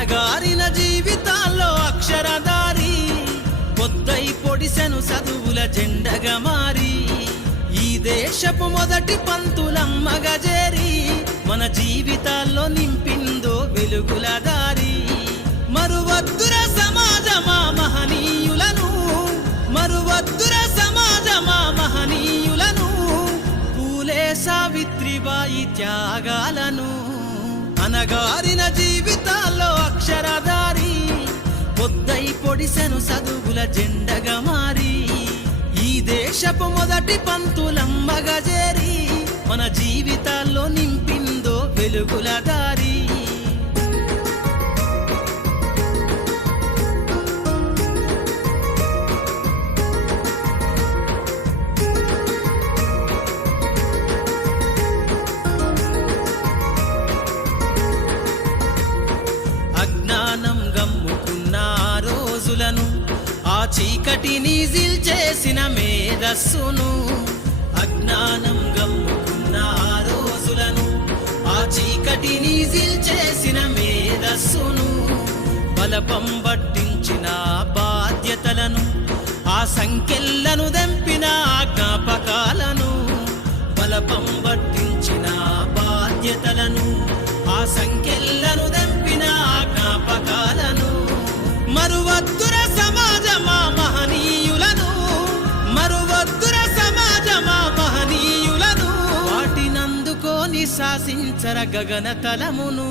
అనగారిన జీవితాల్లో అక్షరధారి పొద్దై పొడిసెను చదువుల జెండగా మారి ఈ దేశపు మొదటి పంతులమ్మగా చేరి మన జీవితాల్లో నింపిందో వెలుగుల దారి మరువద్దుర సమాజమా మహనీయులను మరువద్దుర సమాజమా మహనీయులను పూలే సావిత్రిబాయి త్యాగాలను అనగారిన జీవితాల్లో అక్షరధారి పొద్దై పొడిసెను చదువుల జెండగా మారి ఈ దేశపు మొదటి పంతులమ్మగా చేరి మన జీవితాల్లో నింపిందో వెలుగుల దారి అజ్ఞానం గమ్ముకున్న రోజులను ఆ చీకటిని చేసిన మేధస్సును అజ్ఞానం గమ్ముకున్న రోజులను ఆ చీకటిని చేసిన మేధస్సును బలపం పట్టించిన బాధ్యతలను ఆ సంఖ్యలను దెంపిన జ్ఞాపకాలను బలపం పట్టించిన బాధ్యతలను ఆ సంఖ్యలను దెంపిన జ్ఞాపకాలను మరువద్దుర సమాజమా మహనీయులను మరువద్దుర సమాజమా మహనీయులను వాటినందుకోని శాసించర గగన తలమును